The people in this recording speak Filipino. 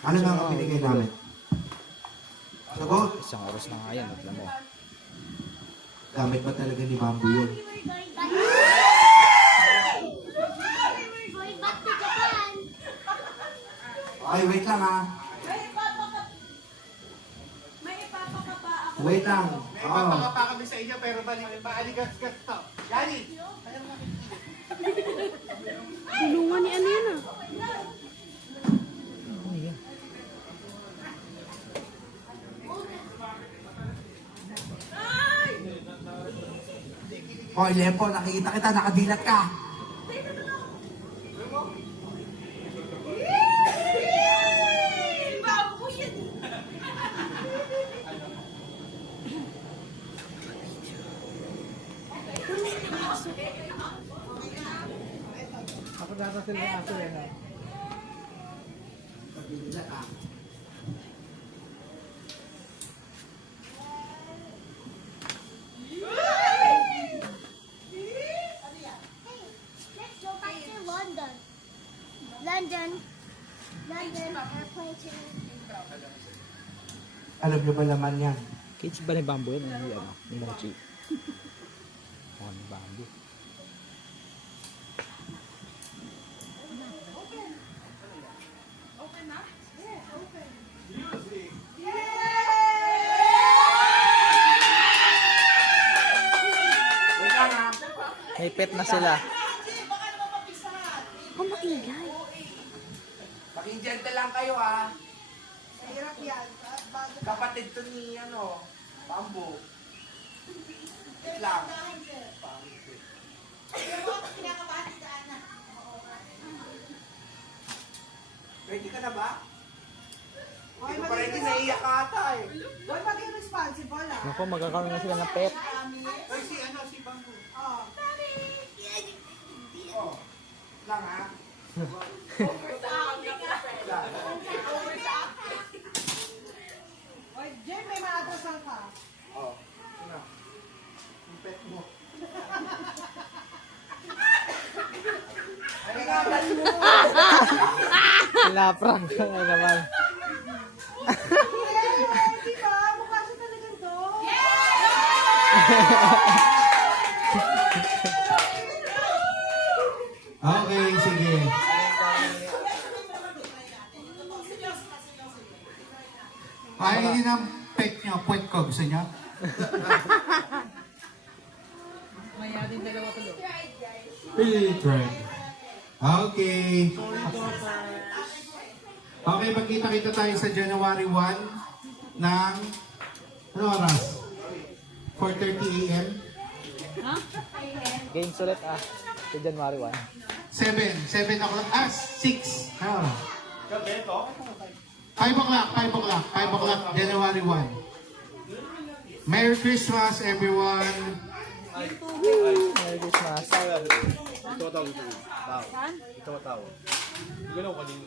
Ano nga ang binigay namin? Sagot. Isang oras na nga yan. Alam mo. Gamit ba talaga ni Bambo yun? Ay, wait lang ha. Wait lang. May papakapa kami sa inyo pero baaligas-gas to. Yani! Tulungan ni ano yan ah. Hoy, Lepo, nakikita kita, nakadilat ka. Ako nasa sila ng aso yan. Nakadilat ka. London airplane to Alam niyo ba laman yan? Kids ba ni Bambo yun? Ano yan? Ni Mochi. Oh, ni Bambo. Wait lang ha. May pet na sila. Oh, maingay. Maging gentle lang kayo ha. Kapatid to ni Bambo. Wait lang. Ready ka na ba? Hindi ko pa ready, naiiyak ka ata eh. Boy, maging responsible ah. Naku, magkakaroon na sila ng pet. Ay, si Bangko. Oh. Oh. Lang ha. Boy, Jay, may maadasal ka. Oh. Ano? Yung pet mo. Ay nga, dali mo. Laprank ka na naman. Yay! Di ba? Mukha siya talagang to. Okay, sige. Paingin ang pet nyo, puwet ko. Gusto nyo? Maya din dalawa tulo. Right. Okay. Okay, magkita-kita tayo sa January 1 ng ano oras? 4:30 a.m. Games ulit ah. Sa January 1. 7 o'clock. 6. Ano oras? 5 o'clock, January 1. Merry Christmas, everyone. Merry Christmas. Ito tao. Ito tao. Gano'n kanina.